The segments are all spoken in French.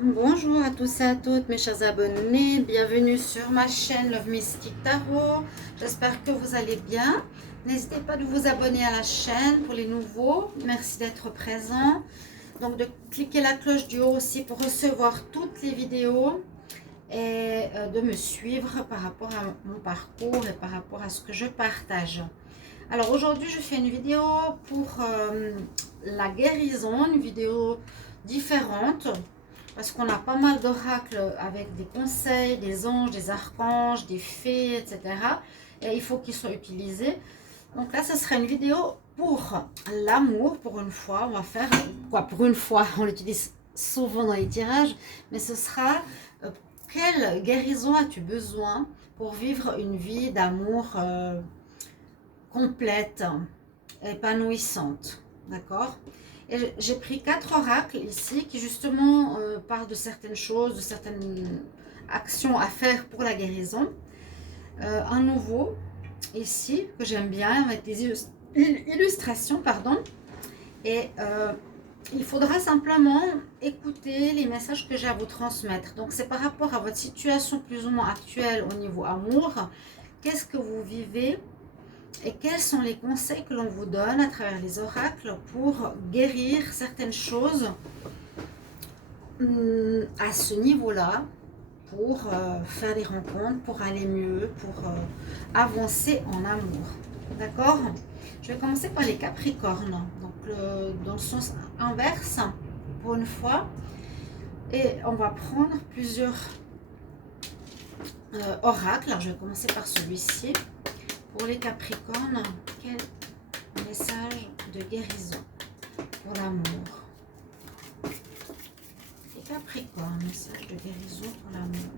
Bonjour à tous et à toutes mes chers abonnés, bienvenue sur ma chaîne Love Mystic Tarot. J'espère que vous allez bien. N'hésitez pas de vous abonner à la chaîne pour les nouveaux. Merci d'être présent. Donc de cliquer la cloche du haut aussi pour recevoir toutes les vidéos et de me suivre par rapport à mon parcours et par rapport à ce que je partage. Alors aujourd'hui je fais une vidéo pour la guérison, une vidéo différente. Parce qu'on a pas mal d'oracles avec des conseils, des anges, des archanges, des fées, etc. Et il faut qu'ils soient utilisés. Donc là, ce sera une vidéo pour l'amour, pour une fois. On va faire, quoi, pour une fois, on l'utilise souvent dans les tirages. Mais ce sera, quelle guérison as-tu besoin pour vivre une vie d'amour complète, épanouissante. D'accord? Et j'ai pris 4 oracles ici qui justement parlent de certaines choses, de certaines actions à faire pour la guérison. Un nouveau ici que j'aime bien avec des illustrations, pardon. Et il faudra simplement écouter les messages que j'ai à vous transmettre. Donc c'est par rapport à votre situation plus ou moins actuelle au niveau amour. Qu'est-ce que vous vivez? Et quels sont les conseils que l'on vous donne à travers les oracles pour guérir certaines choses à ce niveau-là, pour faire des rencontres, pour aller mieux, pour avancer en amour. D'accord? Je vais commencer par les Capricornes, donc dans le sens inverse, pour une fois. Et on va prendre plusieurs oracles. Alors, je vais commencer par celui-ci. Pour les Capricornes, quel message de guérison pour l'amour? Les Capricornes, message de guérison pour l'amour.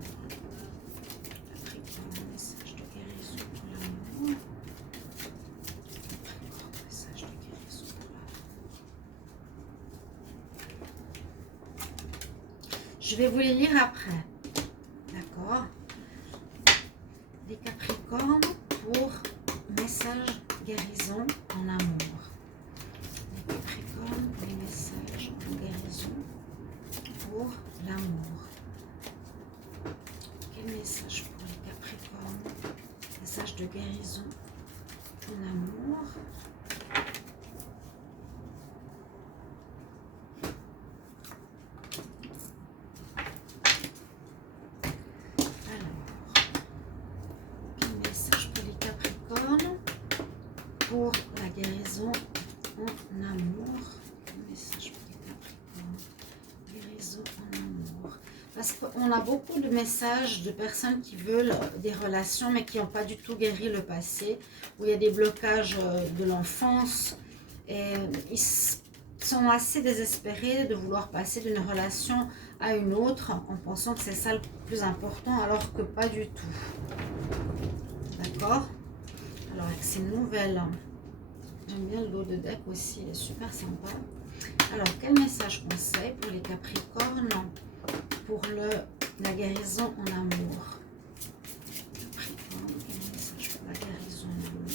Capricorne, message de guérison pour l'amour. Capricorne, message de guérison pour l'amour. Je vais vous les lire après. D'accord? Les Capricornes pour message guérison en amour. Les Capricornes, les messages de guérison pour l'amour. Quel message pour les Capricornes? Message de guérison en amour. Pour la guérison en amour. Message pour les Capricornes. Guérison en amour. Parce qu'on a beaucoup de messages de personnes qui veulent des relations mais qui n'ont pas du tout guéri le passé, où il y a des blocages de l'enfance et ils sont assez désespérés de vouloir passer d'une relation à une autre en pensant que c'est ça le plus important alors que pas du tout. D'accord? Alors avec ces nouvelles, j'aime bien le dos de deck aussi, il est super sympa. Alors quel message conseil pour les Capricornes pour la guérison en amour? Capricorne, quel message pour la guérison en amour?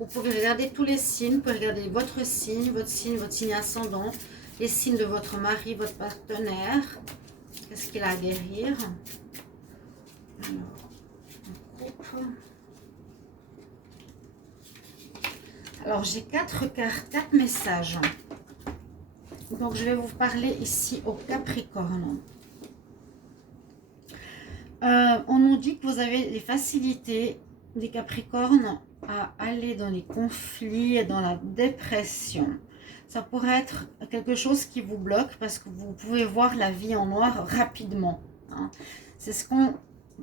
Vous pouvez regarder tous les signes, vous pouvez regarder votre signe, votre signe ascendant, les signes de votre mari, votre partenaire. Qu'est-ce qu'il a à guérir? Alors, j'ai 4 cartes, 4 messages. Donc, je vais vous parler ici au Capricorne. On nous dit que vous avez les facilités des Capricornes à aller dans les conflits et dans la dépression. Ça pourrait être quelque chose qui vous bloque parce que vous pouvez voir la vie en noir rapidement. Hein. C'est ce qu'on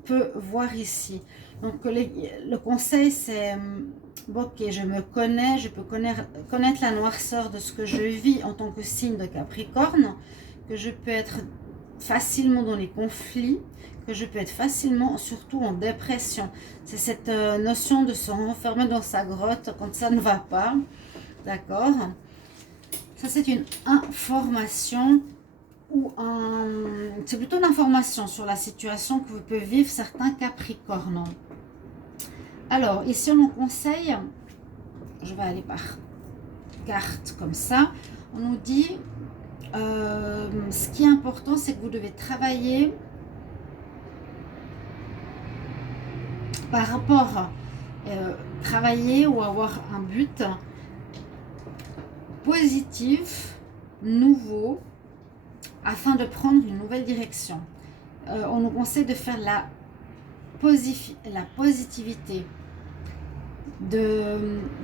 peut voir ici. Donc le conseil c'est ok, je me connais, je peux connaître la noirceur de ce que je vis en tant que signe de Capricorne, que je peux être facilement dans les conflits, que je peux être facilement surtout en dépression. C'est cette notion de se renfermer dans sa grotte quand ça ne va pas. D'accord? Ça c'est une information ou c'est plutôt une information sur la situation que vous pouvez vivre certains Capricornes. Alors, ici on nous conseille, je vais aller par carte comme ça, on nous dit Ce qui est important, c'est que vous devez travailler par rapport, travailler ou avoir un but positif, nouveau, afin de prendre une nouvelle direction. On nous conseille de faire la positivité.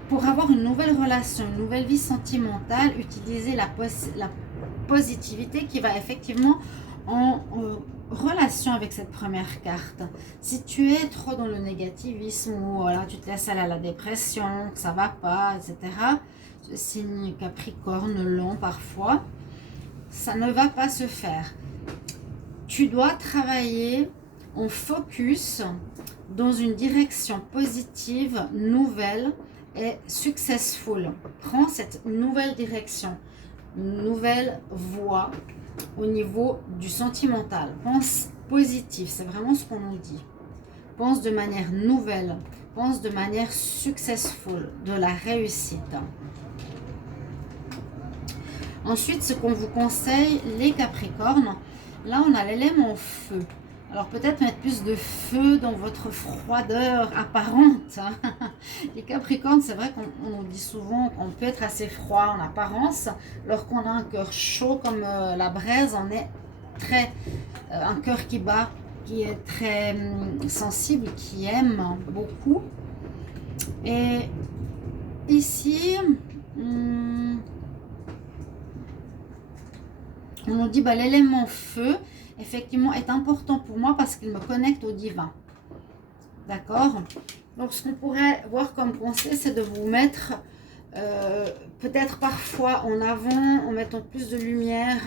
Pour avoir une nouvelle relation, une nouvelle vie sentimentale, utiliser la positivité qui va effectivement en relation avec cette première carte. Si tu es trop dans le négativisme ou voilà, tu te laisses aller à la dépression, que ça va pas, etc., ce signe Capricorne lent parfois, ça ne va pas se faire. Tu dois travailler en focus dans une direction positive, nouvelle et successful. Prends cette nouvelle direction, nouvelle voie au niveau du sentimental. Pense positif, c'est vraiment ce qu'on nous dit. Pense de manière nouvelle, pense de manière successful, de la réussite. Ensuite, ce qu'on vous conseille, les Capricornes, là on a l'élément feu. Alors peut-être mettre plus de feu dans votre froideur apparente. Les Capricornes, c'est vrai qu'on nous dit souvent qu'on peut être assez froid en apparence. Lorsqu'on a un cœur chaud comme la braise, on est très... un cœur qui bat, qui est très sensible, qui aime beaucoup. Et ici... on nous dit l'élément feu, effectivement, est important pour moi parce qu'il me connecte au divin. D'accord? Donc, ce qu'on pourrait voir comme conseil, c'est de vous mettre peut-être parfois en avant, en mettant plus de lumière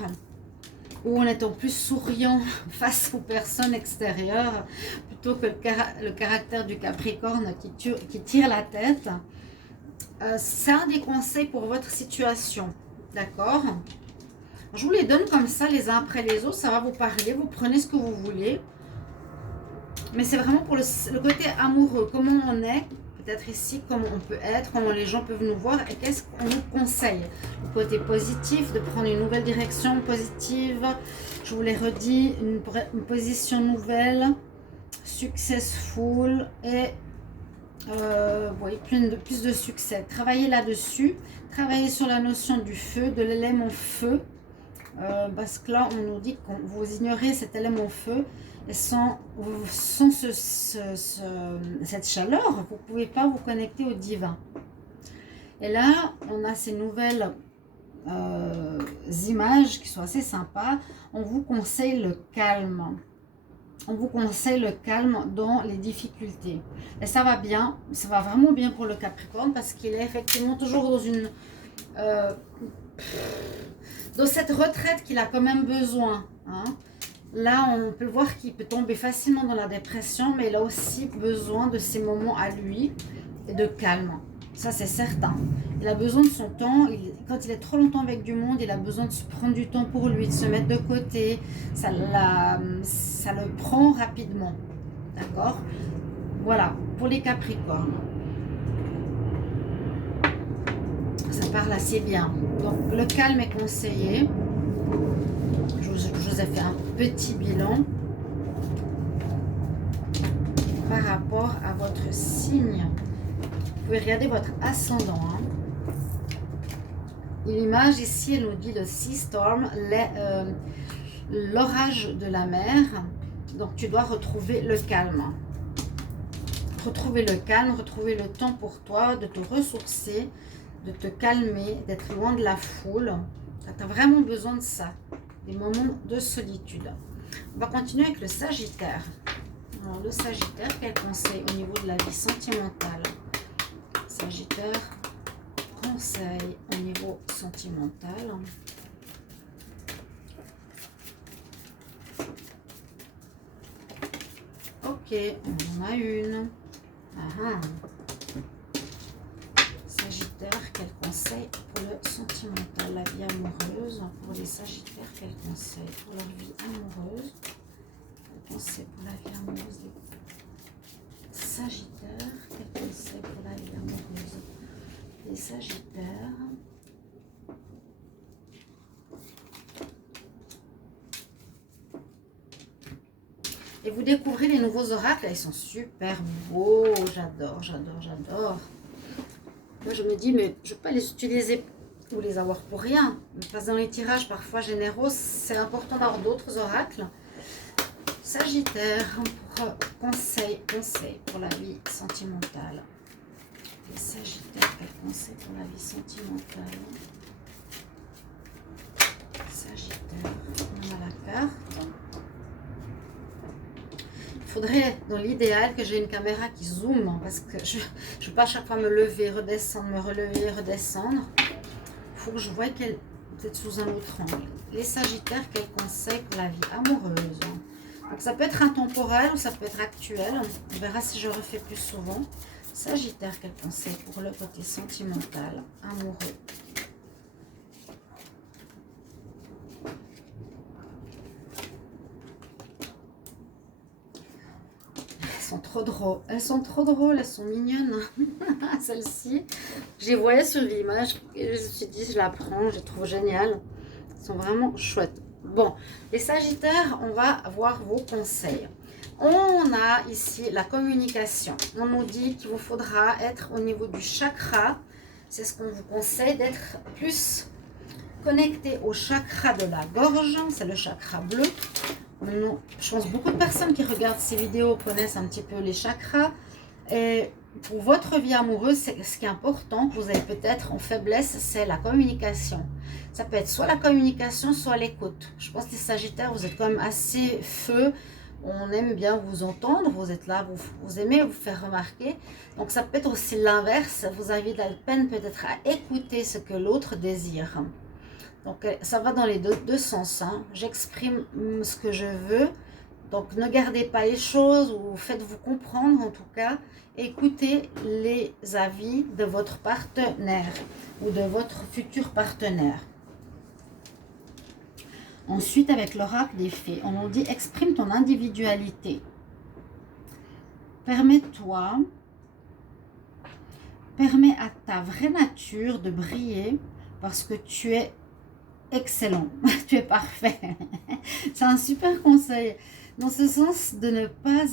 ou en étant plus souriant face aux personnes extérieures plutôt que le caractère du Capricorne qui tire la tête. C'est un des conseils pour votre situation. D'accord? Je vous les donne comme ça, les uns après les autres. Ça va vous parler. Vous prenez ce que vous voulez. Mais c'est vraiment pour le côté amoureux. Comment on est, peut-être ici, comment on peut être, comment les gens peuvent nous voir et qu'est-ce qu'on nous conseille. Le côté positif, de prendre une nouvelle direction positive. Je vous l'ai redit, une position nouvelle, successful et oui, plus de succès. Travaillez là-dessus. Travaillez sur la notion du feu, de l'élément feu. Parce que là, on nous dit que vous ignorez cet élément feu et sans cette chaleur, vous ne pouvez pas vous connecter au divin. Et là, on a ces nouvelles images qui sont assez sympas. On vous conseille le calme. On vous conseille le calme dans les difficultés. Et ça va bien, ça va vraiment bien pour le Capricorne parce qu'il est effectivement toujours dans cette retraite qu'il a quand même besoin. Hein. Là, on peut voir qu'il peut tomber facilement dans la dépression, mais il a aussi besoin de ces moments à lui et de calme. Ça, c'est certain. Il a besoin de son temps. Quand il est trop longtemps avec du monde, il a besoin de se prendre du temps pour lui, de se mettre de côté. Ça le prend rapidement. D'accord? Voilà, pour les Capricornes. Ça parle assez bien. Donc, le calme est conseillé. Je vous ai fait un petit bilan par rapport à votre signe. Vous pouvez regarder votre ascendant. Hein. L'image ici, elle nous dit le sea storm, l'orage de la mer. Donc, tu dois retrouver le calme. Retrouver le calme, retrouver le temps pour toi de te ressourcer, de te calmer, d'être loin de la foule. Tu as vraiment besoin de ça, des moments de solitude. On va continuer avec le Sagittaire. Alors, le Sagittaire, quel conseil au niveau de la vie sentimentale? Sagittaire, conseil au niveau sentimental. Ok, on en a une. Sagittaire, quel conseil pour le sentimental, la vie amoureuse? Pour les Sagittaires, quel conseil pour leur vie amoureuse? Quel conseil pour la vie amoureuse des Sagittaires? Quel conseil pour la vie amoureuse des Sagittaires? Et vous découvrez les nouveaux oracles. Ils sont super beaux. J'adore, j'adore, j'adore. Moi, je me dis, mais je ne vais pas les utiliser ou les avoir pour rien. Parce que dans les tirages parfois généraux, c'est important d'avoir d'autres oracles. Sagittaire, pour conseil pour la vie sentimentale. Les Sagittaires, quel conseil pour la vie sentimentale? Sagittaire, on a la carte. Il faudrait, dans l'idéal, que j'ai une caméra qui zoome, hein, parce que je ne veux pas à chaque fois me lever, redescendre, me relever, redescendre. Il faut que je voie qu'elle peut-être sous un autre angle. Les Sagittaires, quel conseil pour la vie amoureuse? Donc ça peut être intemporel ou ça peut être actuel. On verra si je refais plus souvent. Sagittaire, quel conseil pour le côté sentimental, amoureux? Trop drôles. Elles sont trop drôles, elles sont mignonnes. Celle-ci, je les voyais sur l'image et je me suis dit, je la prends, je les trouve géniales. Elles sont vraiment chouettes. Bon, les Sagittaires, on va voir vos conseils. On a ici la communication. On nous dit qu'il vous faudra être au niveau du chakra. C'est ce qu'on vous conseille, d'être plus connecté au chakra de la gorge. C'est le chakra bleu. Je pense que beaucoup de personnes qui regardent ces vidéos connaissent un petit peu les chakras. Et pour votre vie amoureuse, ce qui est important, que vous avez peut-être en faiblesse, c'est la communication. Ça peut être soit la communication, soit l'écoute. Je pense que les Sagittaires, vous êtes quand même assez feu. On aime bien vous entendre. Vous êtes là, vous aimez vous faire remarquer. Donc ça peut être aussi l'inverse. Vous avez de la peine peut-être à écouter ce que l'autre désire. Donc, ça va dans les deux sens. Hein. J'exprime ce que je veux. Donc, ne gardez pas les choses ou faites-vous comprendre en tout cas. Écoutez les avis de votre partenaire ou de votre futur partenaire. Ensuite, avec l'oracle des fées, on nous dit exprime ton individualité. Permets à ta vraie nature de briller parce que tu es excellent, tu es parfait. C'est un super conseil dans ce sens de ne pas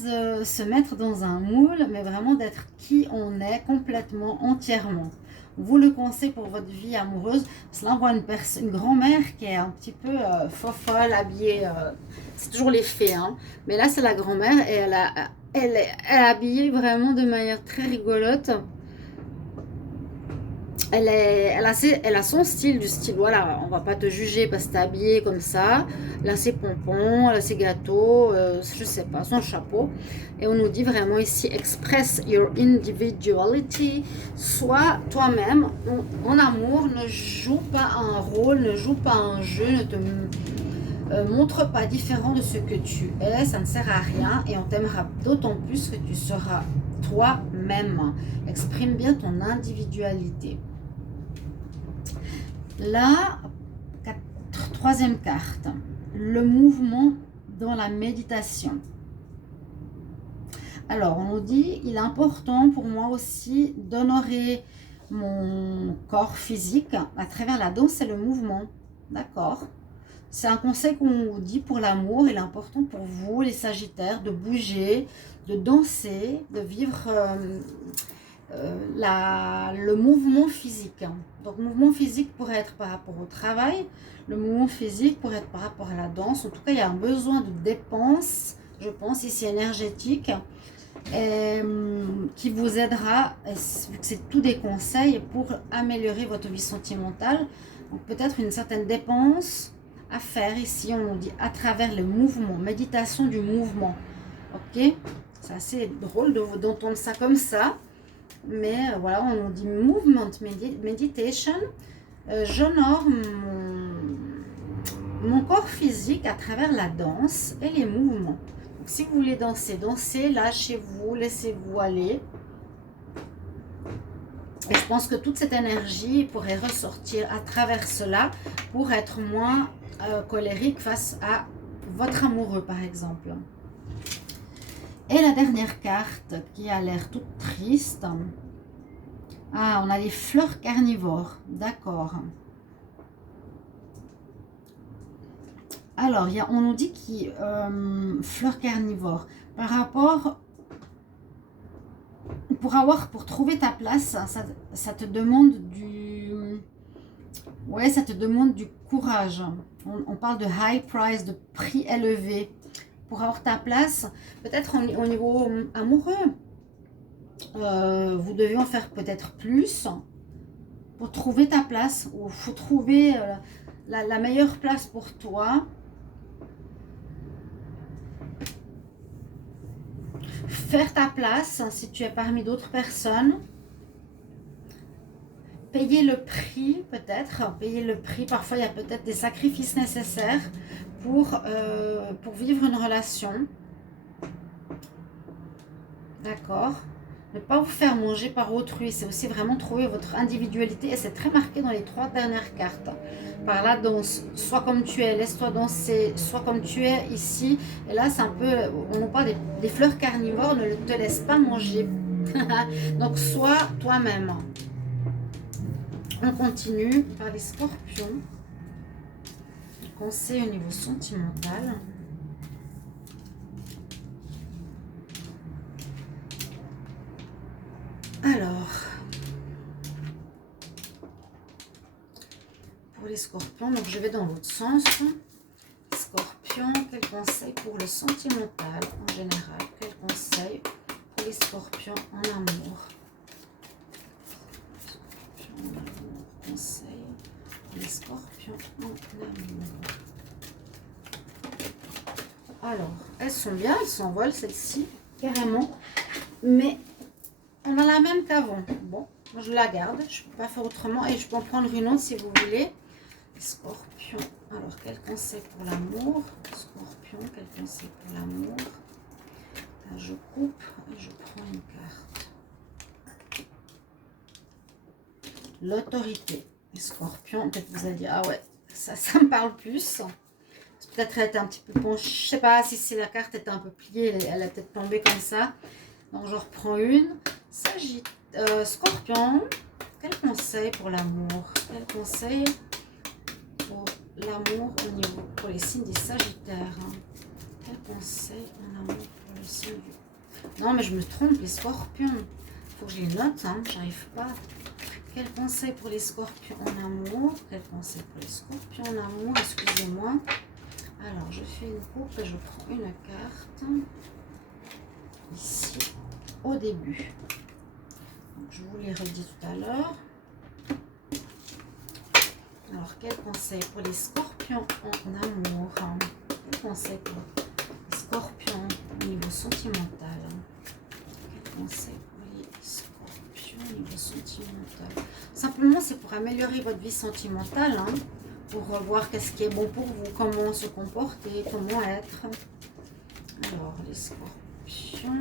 se mettre dans un moule, mais vraiment d'être qui on est complètement, entièrement. Vous le conseil pour votre vie amoureuse, cela envoie une grand-mère qui est un petit peu fofolle, habillée, c'est toujours les fées, hein, mais là c'est la grand-mère et elle est habillée vraiment de manière très rigolote. Elle a son style, du style, voilà, on va pas te juger parce que t'es habillée comme ça. Elle a ses pompons, elle a ses gâteaux, je sais pas, son chapeau. Et on nous dit vraiment ici, express your individuality. Sois toi-même. En amour, ne joue pas un rôle, ne joue pas un jeu, ne te montre pas différent de ce que tu es, ça ne sert à rien. Et on t'aimera d'autant plus que tu seras toi-même. Exprime bien ton individualité. Là, troisième carte, le mouvement dans la méditation. Alors, on nous dit, il est important pour moi aussi d'honorer mon corps physique à travers la danse et le mouvement. D'accord? C'est un conseil qu'on vous dit pour l'amour. Il est important pour vous, les Sagittaires, de bouger, de danser, de vivre le mouvement physique. Donc, le mouvement physique pourrait être par rapport au travail. Le mouvement physique pourrait être par rapport à la danse. En tout cas, il y a un besoin de dépense, je pense, ici énergétique, qui vous aidera, vu que c'est tous des conseils, pour améliorer votre vie sentimentale. Donc, peut-être une certaine dépense à faire ici, on nous dit à travers le mouvement, méditation du mouvement. Ok, c'est assez drôle d'entendre ça comme ça, mais voilà, on nous dit movement meditation. J'honore mon corps physique à travers la danse et les mouvements. Donc, si vous voulez danser, dansez, lâchez-vous, laissez-vous aller. Et je pense que toute cette énergie pourrait ressortir à travers cela pour être moins colérique face à votre amoureux, par exemple. Et la dernière carte qui a l'air toute triste. Ah, on a les fleurs carnivores. D'accord. Alors, on nous dit qu'il fleur carnivore. Par rapport, pour trouver ta place, ça te demande ça te demande du courage. On parle de high price, de prix élevé. Pour avoir ta place, peut-être au niveau amoureux, vous devez en faire peut-être plus pour trouver ta place. Il faut trouver la meilleure place pour toi. Faire ta place si tu es parmi d'autres personnes. Payer le prix peut-être. Payer le prix. Parfois, il y a peut-être des sacrifices nécessaires pour vivre une relation. D'accord. Ne pas vous faire manger par autrui. C'est aussi vraiment trouver votre individualité. Et c'est très marqué dans les 3 dernières cartes. Par là, danse. Soit comme tu es, laisse-toi danser. Soit comme tu es ici. Et là, c'est un peu... On nous parle des fleurs carnivores. Ne te laisse pas manger. Donc, sois toi-même. On continue par les scorpions. Conseil au niveau sentimental. Alors, pour les scorpions, donc je vais dans l'autre sens. Scorpions, quel conseil pour le sentimental en général? Quel conseil pour les scorpions en amour? Scorpions en amour, conseil pour les scorpions en amour. Alors, elles sont bien, elles s'envolent celles-ci, carrément. Mais on a la même qu'avant. Bon, moi je la garde. Je ne peux pas faire autrement. Et je peux en prendre une autre si vous voulez. Scorpion. Alors, quel conseil pour l'amour? Scorpion, quel conseil pour l'amour? Là, je coupe et je prends une carte. L'autorité. Scorpion, peut-être vous allez dire, ah ouais, ça me parle plus. Peut-être elle était un petit peu penchée. Je ne sais pas si la carte était un peu pliée. Elle a peut-être tombé comme ça. Donc, je reprends une. Scorpion, quel conseil pour l'amour? Quel conseil pour l'amour au niveau pour les signes des Sagittaires? Quel conseil en amour pour le signe du... Non, mais je me trompe, les Scorpions. Il faut que je les note, hein, j'arrive pas. Quel conseil pour les Scorpions en amour? Quel conseil pour les Scorpions en amour? Excusez-moi. Alors, je fais une coupe et je prends une carte. Ici, au début. Donc, je vous l'ai redit tout à l'heure. Alors, quel conseil pour les scorpions en amour? Quel conseil pour les scorpions au niveau sentimental? Quel conseil pour les scorpions au niveau sentimental? Simplement, c'est pour améliorer votre vie sentimentale, hein, pour voir qu'est-ce qui est bon pour vous, comment se comporter, comment être. Alors, les scorpions...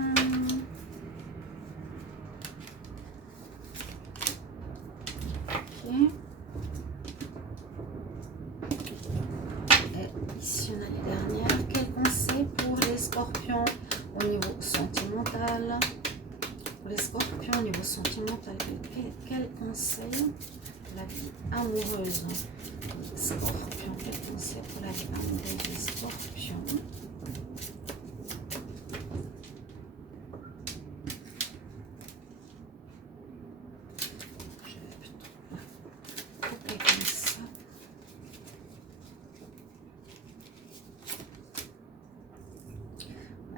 Et ici on a les dernières. Quel conseil pour les scorpions au niveau sentimental? Pour les scorpions au niveau sentimental, quel conseil pour la vie amoureuse? Scorpion, quel conseil pour la vie amoureuse des scorpions?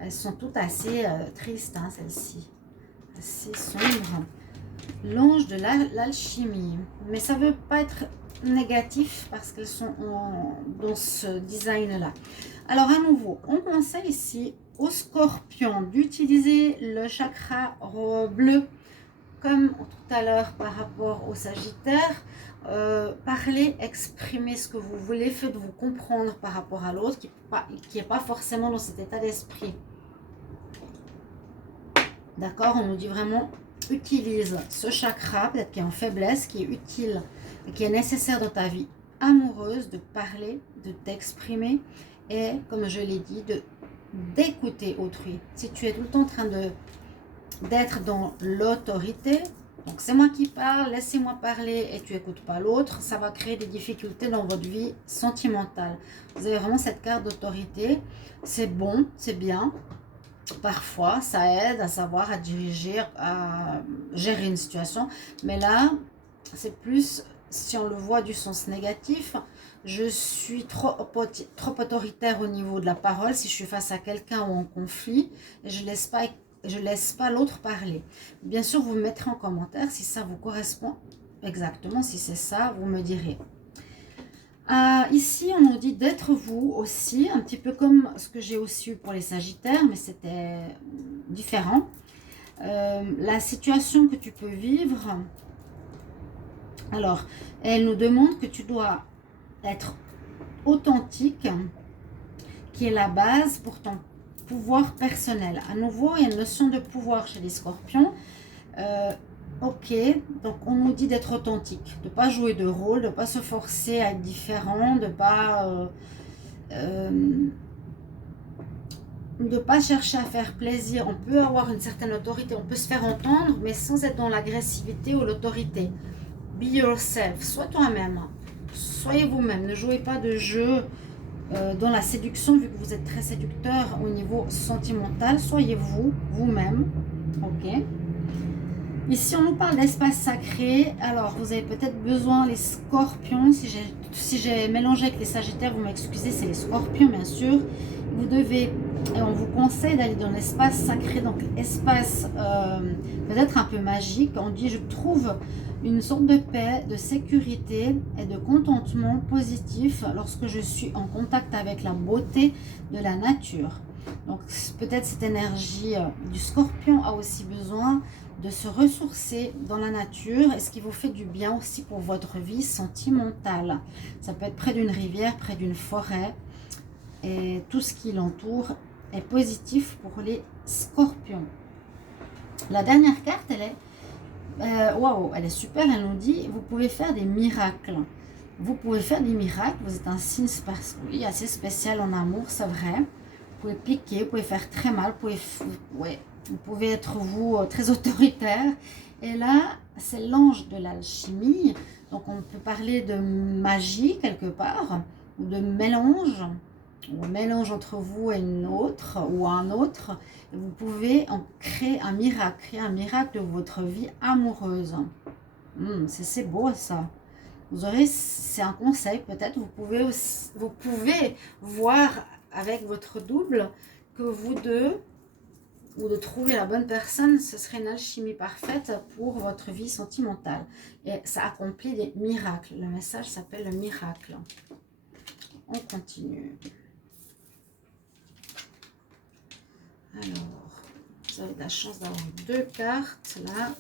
Elles sont toutes assez tristes, hein, celles-ci. Assez sombres. L'ange de l'alchimie. Mais ça ne veut pas être négatif parce qu'elles sont dans ce design-là. Alors, à nouveau, on conseille ici aux scorpions d'utiliser le chakra bleu comme tout à l'heure par rapport au Sagittaire. Parlez, exprimez ce que vous voulez, faites-vous comprendre par rapport à l'autre qui n'est pas forcément dans cet état d'esprit. D'accord, on nous dit vraiment, utilise ce chakra, peut-être qui est en faiblesse, qui est utile, et qui est nécessaire dans ta vie amoureuse, de parler, de t'exprimer, et comme je l'ai dit, d'écouter autrui. Si tu es tout le temps en train d'être dans l'autorité, Donc c'est moi qui parle, laissez-moi parler et tu écoutes pas l'autre. Ça va créer des difficultés dans votre vie sentimentale. Vous avez vraiment cette carte d'autorité. C'est bon, c'est bien. Parfois, ça aide à savoir, à diriger, à gérer une situation. Mais là, c'est plus, si on le voit du sens négatif, je suis trop autoritaire au niveau de la parole. Si je suis face à quelqu'un ou en conflit, je laisse pas l'autre parler. Bien sûr, vous me mettrez en commentaire si ça vous correspond exactement. Si c'est ça, vous me direz. Ici, on nous dit d'être vous aussi, un petit peu comme ce que j'ai aussi eu pour les Sagittaires, mais c'était différent. La situation que tu peux vivre, alors, elle nous demande que tu dois être authentique, qui est la base pour ton pouvoir personnel. À nouveau, il y a une notion de pouvoir chez les Scorpions. Ok, donc on nous dit d'être authentique, de ne pas jouer de rôle, de ne pas se forcer à être différent, de ne pas chercher à faire plaisir. On peut avoir une certaine autorité, on peut se faire entendre, mais sans être dans l'agressivité ou l'autorité. Be yourself, sois toi-même, soyez vous-même, ne jouez pas de jeu dans la séduction, vu que vous êtes très séducteur au niveau sentimental, soyez vous-même, ok. Ici, on nous parle d'espace sacré. Alors, vous avez peut-être besoin, les Scorpions, si j'ai mélangé avec les Sagittaires, vous m'excusez, c'est les Scorpions, bien sûr. Vous devez, et on vous conseille d'aller dans l'espace sacré, donc espace peut-être un peu magique. On dit, je trouve une sorte de paix, de sécurité et de contentement positif lorsque je suis en contact avec la beauté de la nature. Donc, peut-être cette énergie du Scorpion a aussi besoin de se ressourcer dans la nature, et ce qui vous fait du bien aussi pour votre vie sentimentale. Ça peut être près d'une rivière, près d'une forêt, et tout ce qui l'entoure est positif pour les Scorpions. La dernière carte, elle est waouh, elle est super. Elle nous dit, vous pouvez faire des miracles. Vous pouvez faire des miracles. Vous êtes un signe assez spécial en amour, c'est vrai. Vous pouvez piquer, vous pouvez faire très mal, vous pouvez être très autoritaire. Et là, c'est l'ange de l'alchimie. Donc, on peut parler de magie quelque part, ou de mélange, ou un mélange entre vous et une autre, ou un autre. Et vous pouvez en créer un miracle de votre vie amoureuse. C'est beau ça. Vous aurez, c'est un conseil peut-être, vous pouvez voir avec votre double que vous deux, ou de trouver la bonne personne, ce serait une alchimie parfaite pour votre vie sentimentale. Et ça accomplit des miracles. Le message s'appelle le miracle. On continue. Alors, vous avez de la chance d'avoir deux cartes là.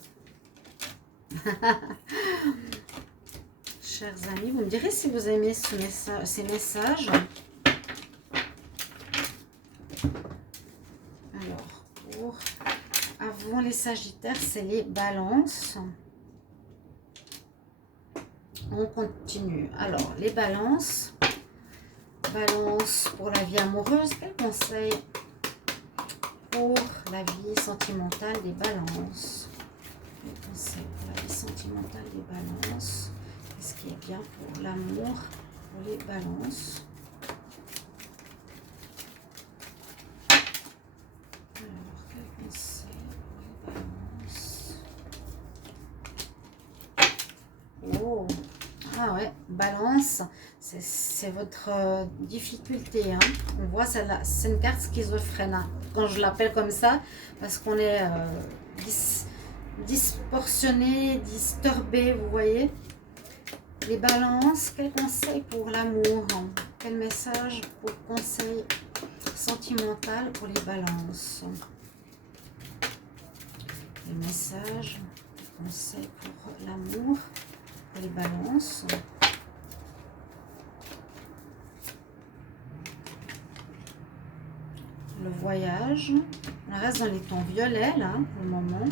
Chers amis, vous me direz si vous aimez ces messages. Alors, avant les Sagittaires, c'est les Balances. On continue. Alors, les Balances. Balance pour la vie amoureuse. Quel conseil pour la vie sentimentale des Balances? Quel conseil pour la vie sentimentale des Balances? Qu'est-ce qui est bien pour l'amour pour les Balances? Oh, ah ouais, Balance, c'est votre difficulté. Hein. On voit, c'est une carte schizophrène. Hein, quand je l'appelle comme ça, parce qu'on est distorsionné, disturbé, vous voyez. Les Balances, quel conseil pour l'amour? Quel message pour conseil sentimental pour les Balances? Les messages, conseils pour l'amour, pour les Balances. Le voyage. On reste dans les tons violets, là, pour le moment.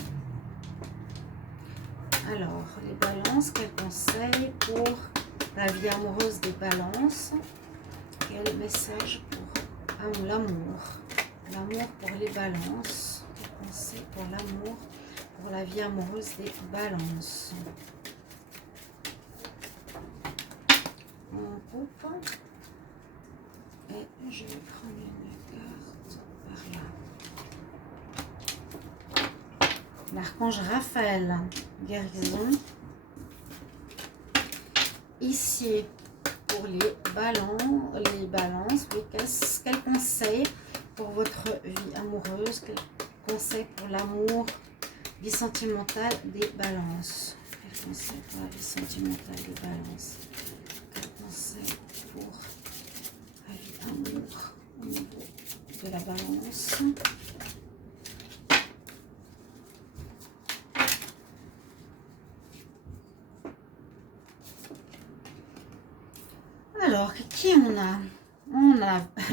Alors, les Balances, quel conseil pour la vie amoureuse des Balances? Quel message pour l'amour? L'amour pour les Balances. Quel conseil pour l'amour pour la vie amoureuse des balances. On coupe. Et je vais prendre une carte par là. L'archange Raphaël, guérison. Ici, pour les balances, oui, quel conseil pour votre vie amoureuse, quel conseil pour l'amour, vie sentimentale des balances. Quel conseil pour la vie sentimentale des balances. Quel conseil pour la vie amour au niveau de la balance. Alors, qui on a?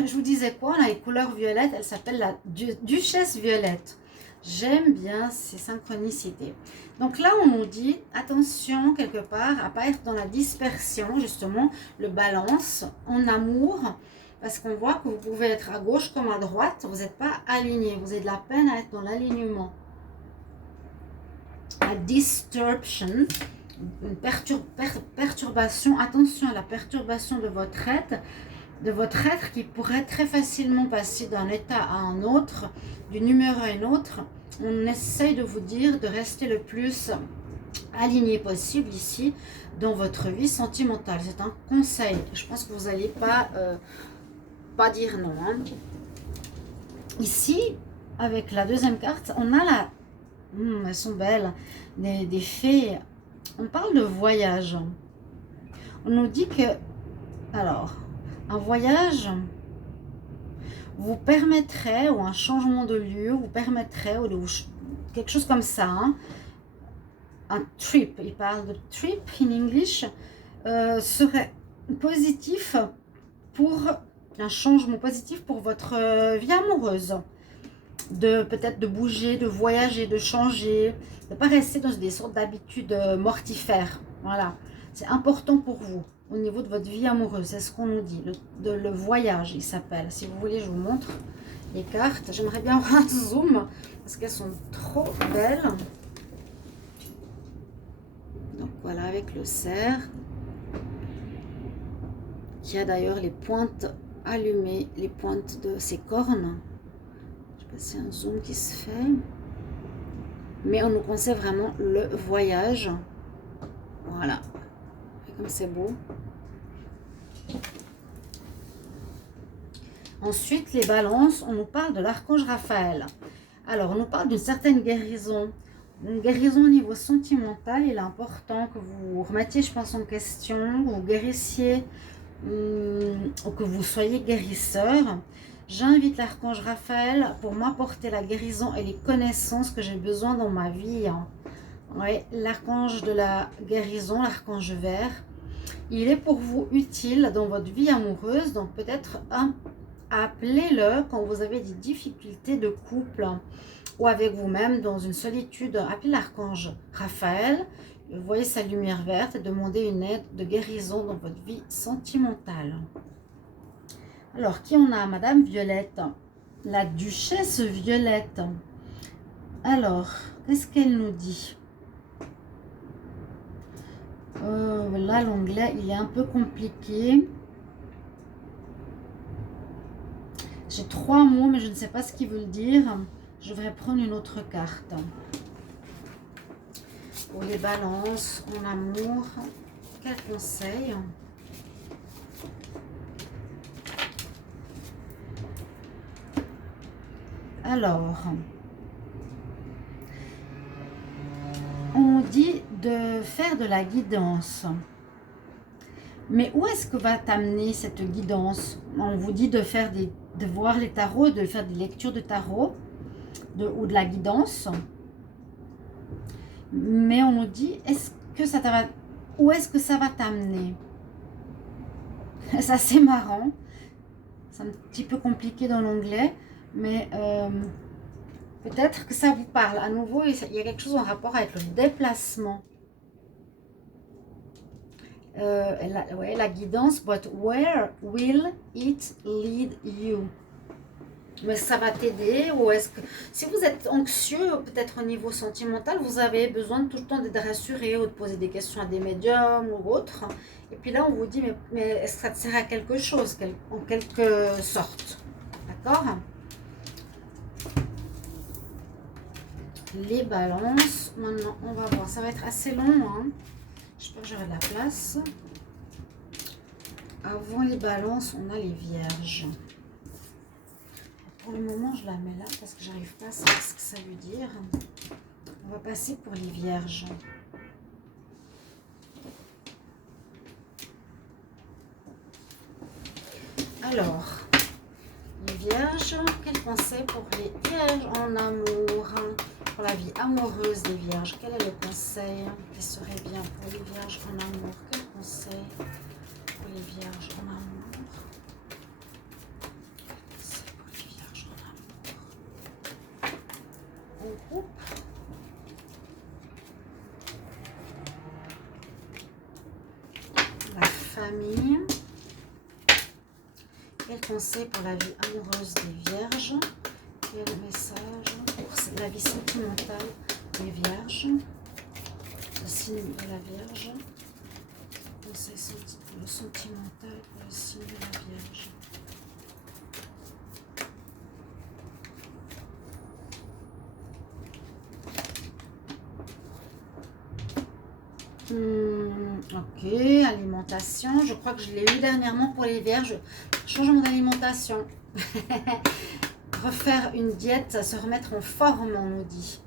Je vous disais quoi? On a les couleurs violettes. Elle s'appelle la Duchesse Violette. J'aime bien ces synchronicités. Donc là, on nous dit, attention quelque part à ne pas être dans la dispersion, justement, le balance en amour. Parce qu'on voit que vous pouvez être à gauche comme à droite. Vous n'êtes pas aligné. Vous avez de la peine à être dans l'alignement. La distortion. Une perturbation, attention à la perturbation de votre être qui pourrait très facilement passer d'un état à un autre, d'une humeur à une autre. On essaye de vous dire de rester le plus aligné possible ici dans votre vie sentimentale. C'est un conseil. Je pense que vous n'allez pas dire non. Hein. Ici, avec la deuxième carte, on a la... elles sont belles, des fées. On parle de voyage. On nous dit que, alors, un voyage vous permettrait, ou un changement de lieu vous permettrait, ou quelque chose comme ça, hein, un trip, il parle de trip in English, serait positif pour, un changement positif pour votre vie amoureuse. Peut-être de bouger, de voyager, de changer, de ne pas rester dans des sortes d'habitudes mortifères. Voilà, c'est important pour vous au niveau de votre vie amoureuse, c'est ce qu'on nous dit. Le voyage, il s'appelle. Si vous voulez, je vous montre les cartes. J'aimerais bien avoir un zoom parce qu'elles sont trop belles. Donc voilà, avec le cerf qui a d'ailleurs les pointes allumées, les pointes de ses cornes. C'est un zoom qui se fait, mais on nous conseille vraiment le voyage. Voilà, et comme c'est beau. Ensuite, les balances, on nous parle de l'archange Raphaël. Alors, on nous parle d'une certaine guérison. Une guérison au niveau sentimental. Il est important que vous remettiez, je pense, en question, que vous guérissiez, ou que vous soyez guérisseur. J'invite l'archange Raphaël pour m'apporter la guérison et les connaissances que j'ai besoin dans ma vie. Ouais, l'archange de la guérison, l'archange vert, il est pour vous utile dans votre vie amoureuse. Donc peut-être appelez-le quand vous avez des difficultés de couple ou avec vous-même dans une solitude. Appelez l'archange Raphaël, voyez sa lumière verte et demandez une aide de guérison dans votre vie sentimentale. Alors, qui on a? Madame Violette, la Duchesse Violette. Alors, qu'est-ce qu'elle nous dit? Là, l'onglet, il est un peu compliqué. J'ai 3 mots, mais je ne sais pas ce qu'ils veulent dire. Je vais prendre une autre carte. Pour les balances, en amour, quel conseil? Alors, on dit de faire de la guidance. Mais où est-ce que va t'amener cette guidance? On vous dit de voir les tarots, de faire des lectures de tarot ou de la guidance. Mais on nous dit, où est-ce que ça va t'amener? C'est assez marrant. C'est un petit peu compliqué dans l'onglet. Mais peut-être que ça vous parle. À nouveau, il y a quelque chose en rapport avec le déplacement. La guidance, but where will it lead you? Mais ça va t'aider, ou est-ce que si vous êtes anxieux, peut-être au niveau sentimental, vous avez besoin tout le temps d'être rassuré ou de poser des questions à des médiums ou autres. Et puis là, on vous dit, mais est-ce que ça te sert à quelque chose, en quelque sorte? D'accord? Les balances. Maintenant, on va voir. Ça va être assez long, hein. J'espère que j'aurai de la place. Avant les balances, on a les vierges. Pour le moment, je la mets là parce que j'arrive pas à savoir ce que ça veut dire. On va passer pour les vierges. Alors, les vierges, quel conseil pour les vierges en amour, pour la vie amoureuse des vierges? Quel est le conseil qui serait bien pour les vierges en amour? Quel conseil pour les vierges en amour? La famille. Quel conseil pour la vie amoureuse des vierges? Quel message pour la vie sentimentale des vierges? Le signe de la Vierge. Conseil pour le sentimental pour le signe de la Vierge. Ok, alimentation. Je crois que je l'ai eu dernièrement pour les vierges. Changement d'alimentation. Refaire une diète, se remettre en forme, on nous dit.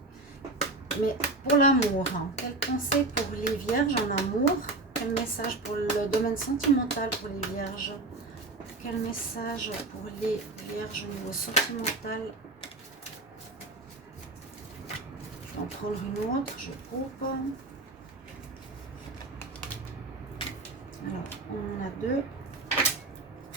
Mais pour l'amour, hein, quel conseil pour les vierges en amour? Quel message pour le domaine sentimental pour les vierges? Quel message pour les vierges au niveau sentimental? Je vais en prendre une autre, je coupe. Alors, on en a deux.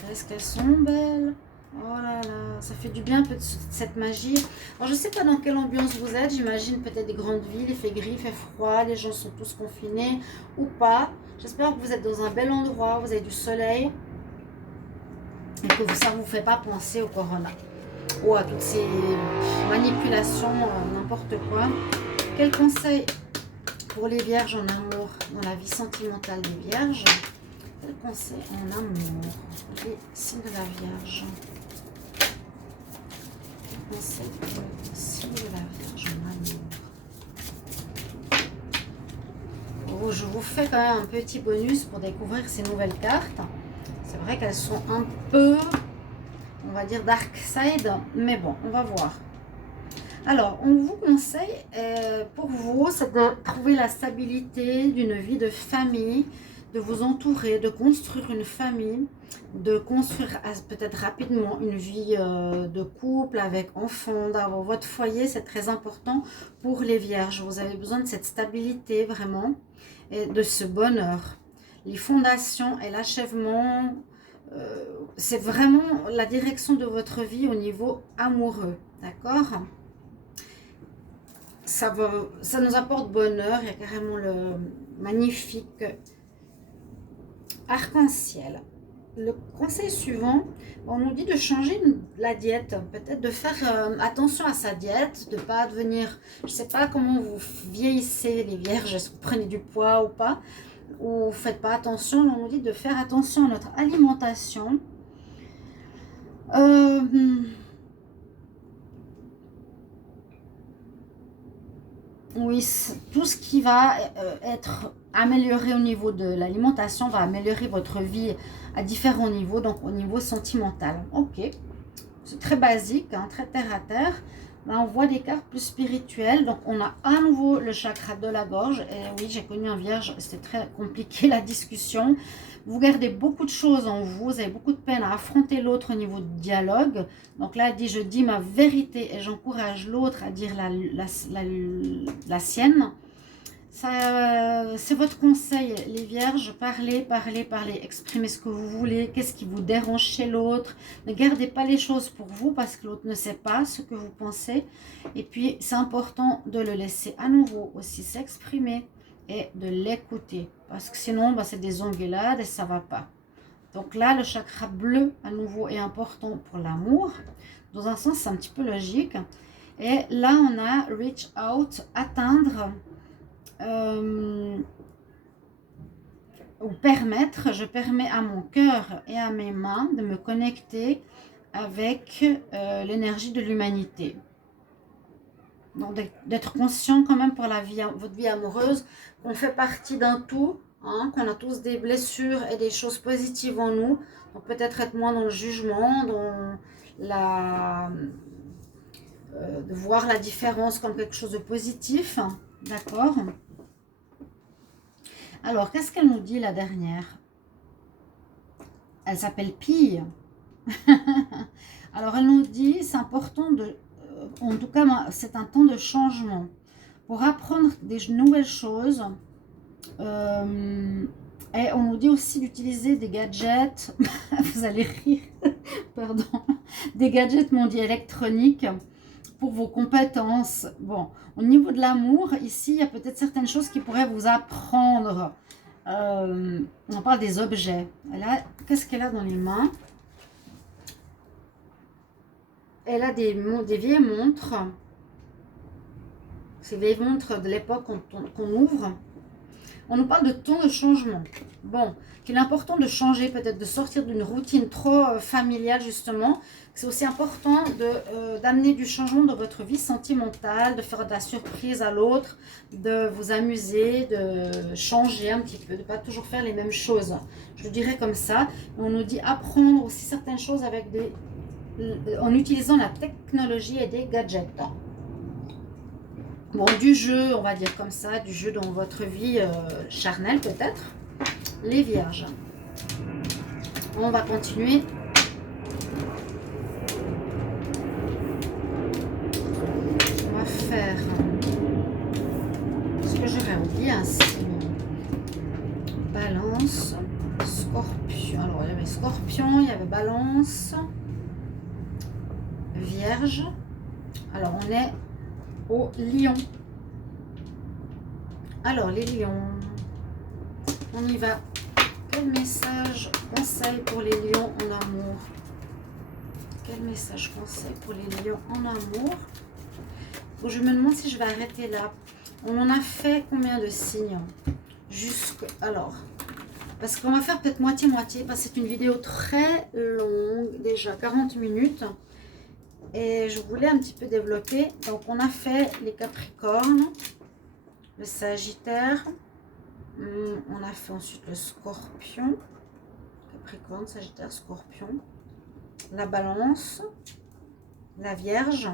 Est-ce qu'elles sont belles? Oh là là, ça fait du bien un peu de cette magie. Alors, je ne sais pas dans quelle ambiance vous êtes. J'imagine peut-être des grandes villes, il fait gris, il fait froid, les gens sont tous confinés ou pas. J'espère que vous êtes dans un bel endroit, vous avez du soleil et que ça ne vous fait pas penser au corona ou à toutes ces manipulations, n'importe quoi. Quel conseil pour les vierges en amour dans la vie sentimentale des vierges? Quel conseil en amour les signes de la Vierge? Quel conseil pour les signes de la Vierge en amour? Oh, je vous fais quand même un petit bonus pour découvrir ces nouvelles cartes. C'est vrai qu'elles sont un peu, on va dire, dark side, mais bon, on va voir. Alors, on vous conseille, pour vous, c'est de trouver la stabilité d'une vie de famille, de vous entourer, de construire une famille, de construire peut-être rapidement une vie de couple avec enfants, d'avoir votre foyer, c'est très important pour les vierges. Vous avez besoin de cette stabilité vraiment et de ce bonheur. Les fondations et l'achèvement, c'est vraiment la direction de votre vie au niveau amoureux, d'accord? Ça nous apporte bonheur. Il y a carrément le magnifique arc-en-ciel. Le conseil suivant, on nous dit de changer la diète, peut-être de faire attention à sa diète, de ne pas devenir, je ne sais pas comment vous vieillissez les vierges, est-ce que vous prenez du poids ou pas, ou vous ne faites pas attention. On nous dit de faire attention à notre alimentation. Oui, tout ce qui va être amélioré au niveau de l'alimentation va améliorer votre vie à différents niveaux, donc au niveau sentimental. Ok, c'est très basique, hein, très terre à terre. Là, on voit des cartes plus spirituelles. Donc, on a à nouveau le chakra de la gorge. Et oui, j'ai connu un vierge, c'était très compliqué la discussion. Vous gardez beaucoup de choses en vous. Vous avez beaucoup de peine à affronter l'autre au niveau de dialogue. Donc là, elle dit, je dis ma vérité et j'encourage l'autre à dire la sienne. C'est votre conseil, les vierges. Parlez, parlez, parlez. Exprimez ce que vous voulez. Qu'est-ce qui vous dérange chez l'autre? Ne gardez pas les choses pour vous parce que l'autre ne sait pas ce que vous pensez. Et puis, c'est important de le laisser à nouveau aussi s'exprimer et de l'écouter. Parce que sinon, c'est des engueulades et ça ne va pas. Donc là, le chakra bleu, à nouveau, est important pour l'amour. Dans un sens, c'est un petit peu logique. Et là, on a reach out, atteindre, ou permettre. Je permets à mon cœur et à mes mains de me connecter avec l'énergie de l'humanité. Donc d'être conscient quand même pour la vie, votre vie amoureuse, qu'on fait partie d'un tout, hein, qu'on a tous des blessures et des choses positives en nous. Donc peut-être être moins dans le jugement, dans de voir la différence comme quelque chose de positif. D'accord? Alors, qu'est-ce qu'elle nous dit la dernière? Elle s'appelle Pille. Alors, elle nous dit, c'est important de... en tout cas, c'est un temps de changement. Pour apprendre des nouvelles choses. Et on nous dit aussi d'utiliser des gadgets. Vous allez rire. Pardon. Des gadgets, on dit électroniques. Pour vos compétences. Bon, au niveau de l'amour, ici, il y a peut-être certaines choses qui pourraient vous apprendre. On parle des objets. Qu'est-ce qu'elle a dans les mains? Elle a des vieilles montres. Ces vieilles montres de l'époque qu'on ouvre. On nous parle de temps de changement. Bon, qu'il est important de changer, peut-être de sortir d'une routine trop familiale, justement. C'est aussi important d'amener du changement dans votre vie sentimentale, de faire de la surprise à l'autre, de vous amuser, de changer un petit peu, de ne pas toujours faire les mêmes choses. Je le dirais comme ça. On nous dit apprendre aussi certaines choses avec en utilisant la technologie et des gadgets. Bon, du jeu, on va dire comme ça, du jeu dans votre vie charnelle peut-être. Les vierges. On va continuer. On va faire ce que j'aurais oublié, un signe. Balance, scorpion. Alors, il y avait scorpion, il y avait balance, vierge. Alors, on est au lion. Alors, les lions, on y va. Quel message, conseil pour les lions en amour? Quel message, conseil pour les lions en amour? Bon, je me demande si je vais arrêter là. On en a fait combien de signes? Alors, parce qu'on va faire peut-être moitié-moitié, parce que c'est une vidéo très longue, déjà 40 minutes. Et je voulais un petit peu développer. Donc, on a fait les Capricornes, le Sagittaire. On a fait ensuite le Scorpion. Capricorne, Sagittaire, Scorpion. La Balance. La Vierge.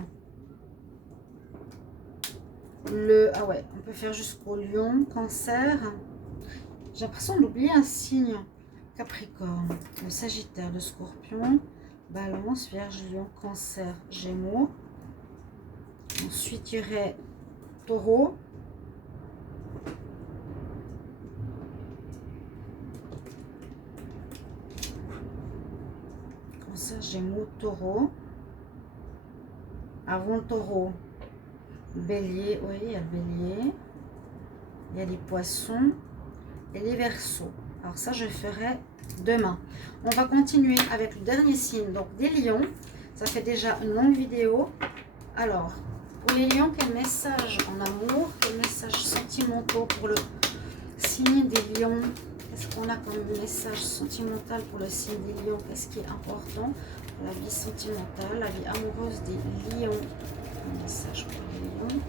Ah ouais, on peut faire jusqu'au Lion, Cancer. J'ai l'impression d'oublier un signe. Capricorne, le Sagittaire, le Scorpion. Balance, Vierge, Lion, Cancer, Gémeaux. Ensuite, il y aurait Taureau. Cancer, Gémeaux, Taureau. Avant le Taureau, Bélier. Oui, il y a le Bélier. Il y a les Poissons et les Verseaux. Alors ça, je ferai demain. On va continuer avec le dernier signe, donc des lions. Ça fait déjà une longue vidéo. Alors, pour les lions, quel message en amour, quel message sentimental pour le signe des lions? Qu'est-ce qu'on a comme message sentimental pour le signe des lions? Qu'est-ce qui est important pour la vie sentimentale, la vie amoureuse des lions? Un message pour les lions.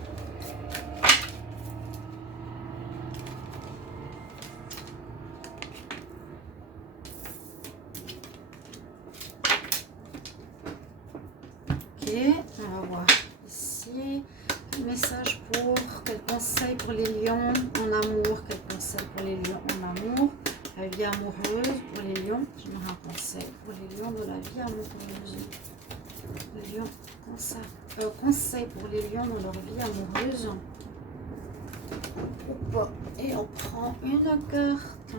On va voir ici. Quel message pour, quel conseil pour les lions en amour? Quel conseil pour les lions en amour? La vie amoureuse pour les lions. J'aimerais un conseil pour les lions de la vie amoureuse. Les lions, conseil pour les lions dans leur vie amoureuse. Et on prend une carte.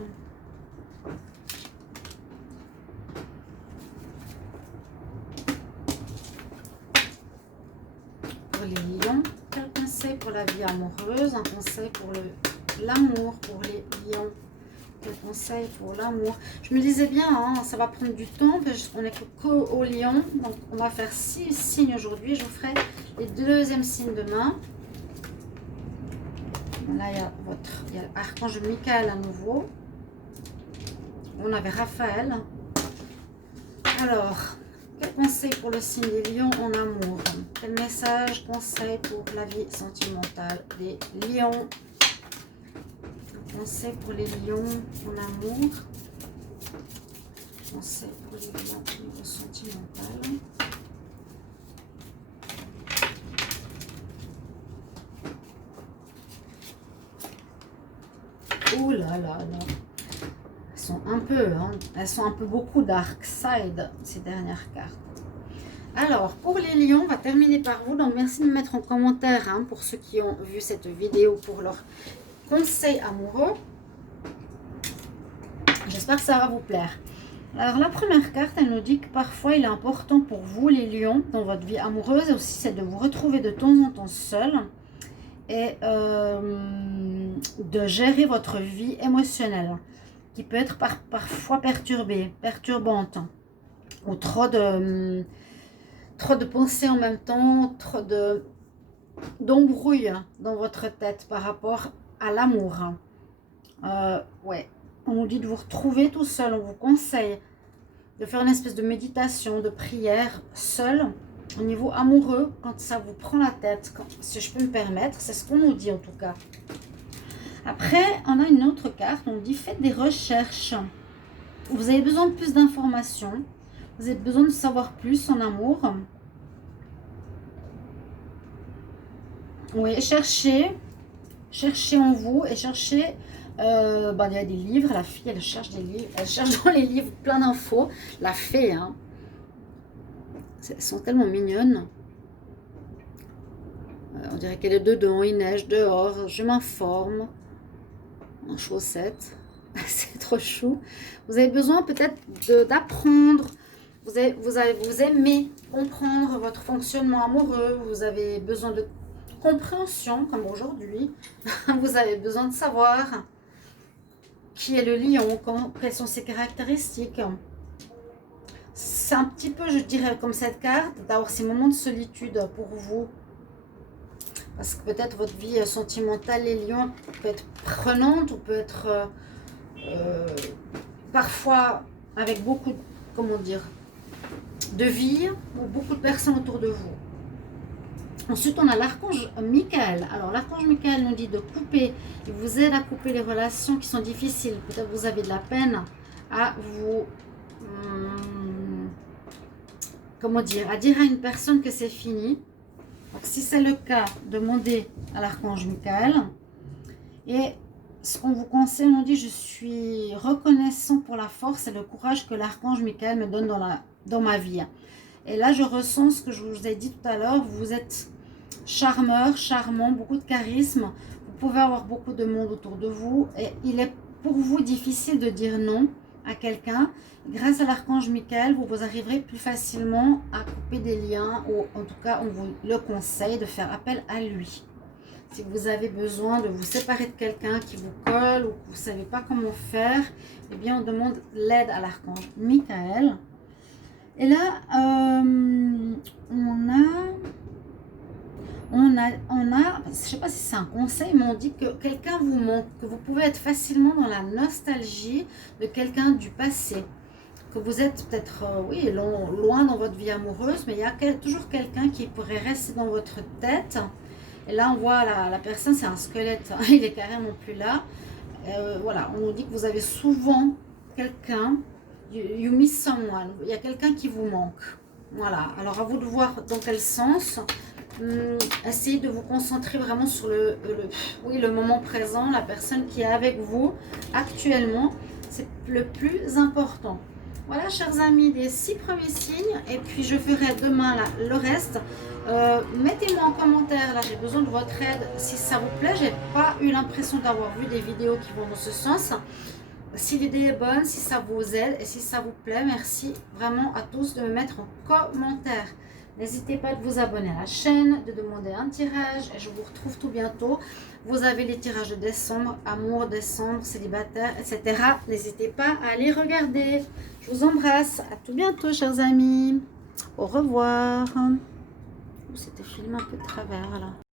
Pour les lions, quel conseil pour la vie amoureuse? Un conseil pour l'amour pour les lions. Quel conseil pour l'amour? Je me disais bien, hein, ça va prendre du temps, parce qu'on est qu'au lion. Donc, on va faire 6 signes aujourd'hui. Je vous ferai les deuxièmes signes demain. Là, il y a l'archange Michael à nouveau. On avait Raphaël. Alors, quel conseil pour le signe des lions en amour? Quel message, conseil pour la vie sentimentale des lions? Conseil pour les lions en amour. Conseil pour les lions au niveau sentimental. Oh là là là. Elles sont un peu, hein, elles sont un peu beaucoup dark side, ces dernières cartes. Alors, pour les lions, on va terminer par vous. Donc, merci de me mettre en commentaire, hein, pour ceux qui ont vu cette vidéo, pour leur conseil amoureux. J'espère que ça va vous plaire. Alors, la première carte, elle nous dit que parfois, il est important pour vous, les lions, dans votre vie amoureuse, aussi, c'est de vous retrouver de temps en temps seul et de gérer votre vie émotionnelle, qui peut être parfois perturbante, ou trop de pensées en même temps, trop d'embrouille dans votre tête par rapport à l'amour. Ouais, on nous dit de vous retrouver tout seul. On vous conseille de faire une espèce de méditation, de prière seul au niveau amoureux, quand ça vous prend la tête, si je peux me permettre. C'est ce qu'on nous dit en tout cas. Après, on a une autre carte. On dit faites des recherches. Vous avez besoin de plus d'informations. Vous avez besoin de savoir plus en amour. Oui, cherchez en vous et cherchez. Il y a des livres. La fille, elle cherche des livres. Elle cherche dans les livres plein d'infos. La fée, hein. Elles sont tellement mignonnes. On dirait qu'elle est dedans. Il neige dehors. Je m'informe. En chaussettes. C'est trop chou. Vous avez besoin peut-être d'apprendre. Vous aimez comprendre votre fonctionnement amoureux. Vous avez besoin de compréhension, comme aujourd'hui. Vous avez besoin de savoir qui est le lion, quelles sont ses caractéristiques. C'est un petit peu, je dirais, comme cette carte, d'avoir ces moments de solitude pour vous. Parce que peut-être votre vie sentimentale, les lions, peut être prenante ou peut être parfois avec beaucoup, comment dire, de vie ou beaucoup de personnes autour de vous. Ensuite, on a l'archange Michael. Alors, l'archange Michael nous dit de couper. Il vous aide à couper les relations qui sont difficiles. Peut-être vous avez de la peine à vous... comment dire? À dire à une personne que c'est fini. Donc, si c'est le cas, demandez à l'archange Michael. Et ce qu'on vous conseille, on nous dit, je suis reconnaissant pour la force et le courage que l'archange Michael me donne dans ma vie. Et là, je ressens ce que je vous ai dit tout à l'heure. Vous êtes charmeur, charmant, beaucoup de charisme. Vous pouvez avoir beaucoup de monde autour de vous. Et il est pour vous difficile de dire non à quelqu'un. Grâce à l'archange Michael, vous arriverez plus facilement à couper des liens. Ou en tout cas, on vous le conseille de faire appel à lui. Si vous avez besoin de vous séparer de quelqu'un qui vous colle ou que vous ne savez pas comment faire, eh bien, on demande l'aide à l'archange Michael. Et là, on a, je ne sais pas si c'est un conseil, mais on dit que quelqu'un vous manque, que vous pouvez être facilement dans la nostalgie de quelqu'un du passé, que vous êtes peut-être, oui, loin dans votre vie amoureuse, mais il y a toujours quelqu'un qui pourrait rester dans votre tête. Et là, on voit la personne, c'est un squelette, hein, il est carrément plus là. Voilà, on nous dit que vous avez souvent quelqu'un, you miss someone, il y a quelqu'un qui vous manque. Voilà, alors à vous de voir dans quel sens. Essayez de vous concentrer vraiment sur le moment présent, la personne qui est avec vous actuellement, c'est le plus important. Voilà, chers amis, les 6 premiers signes, et puis je ferai demain le reste. Mettez-moi en commentaire, là j'ai besoin de votre aide, si ça vous plaît. J'ai pas eu l'impression d'avoir vu des vidéos qui vont dans ce sens. Si l'idée est bonne, si ça vous aide et si ça vous plaît, merci vraiment à tous de me mettre en commentaire. N'hésitez pas à vous abonner à la chaîne, de demander un tirage et je vous retrouve tout bientôt Vous avez les tirages de décembre, amour, décembre, célibataire, etc. N'hésitez pas à aller regarder. Je vous embrasse. À tout bientôt, chers amis. Au revoir. C'était filmé un peu de travers là.